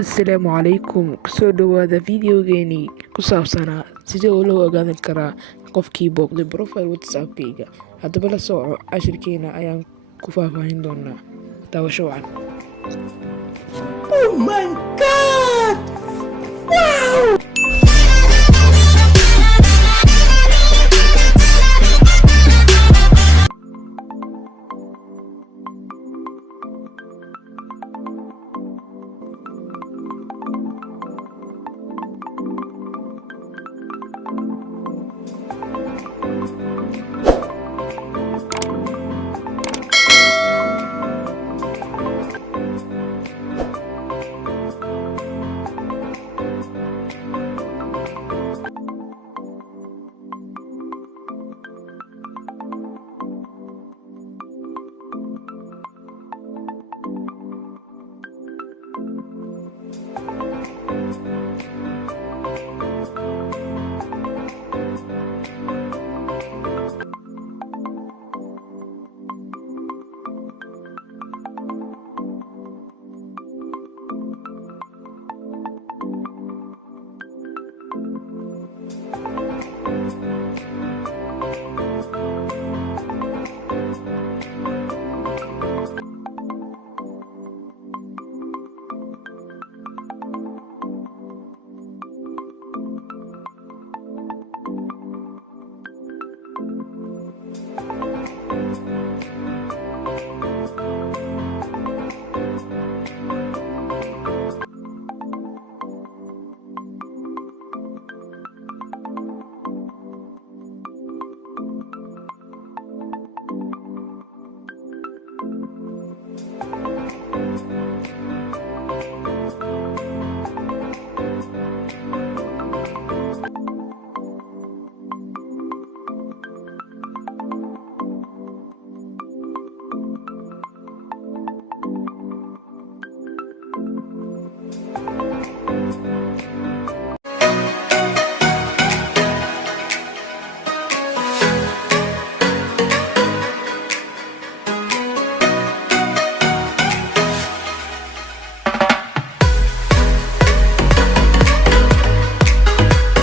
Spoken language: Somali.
Asalaamu calaykum. Kusoo dhawaada fiidiyogeennii ku saabsanaa sidee loo ogaadan karaa qofkii booqday profile WhatsApp-kayga. Haddaba la soco cashirkeena ayaan ku faahfaahin doonaa. Daawasho wacan. Oh my god! Wow!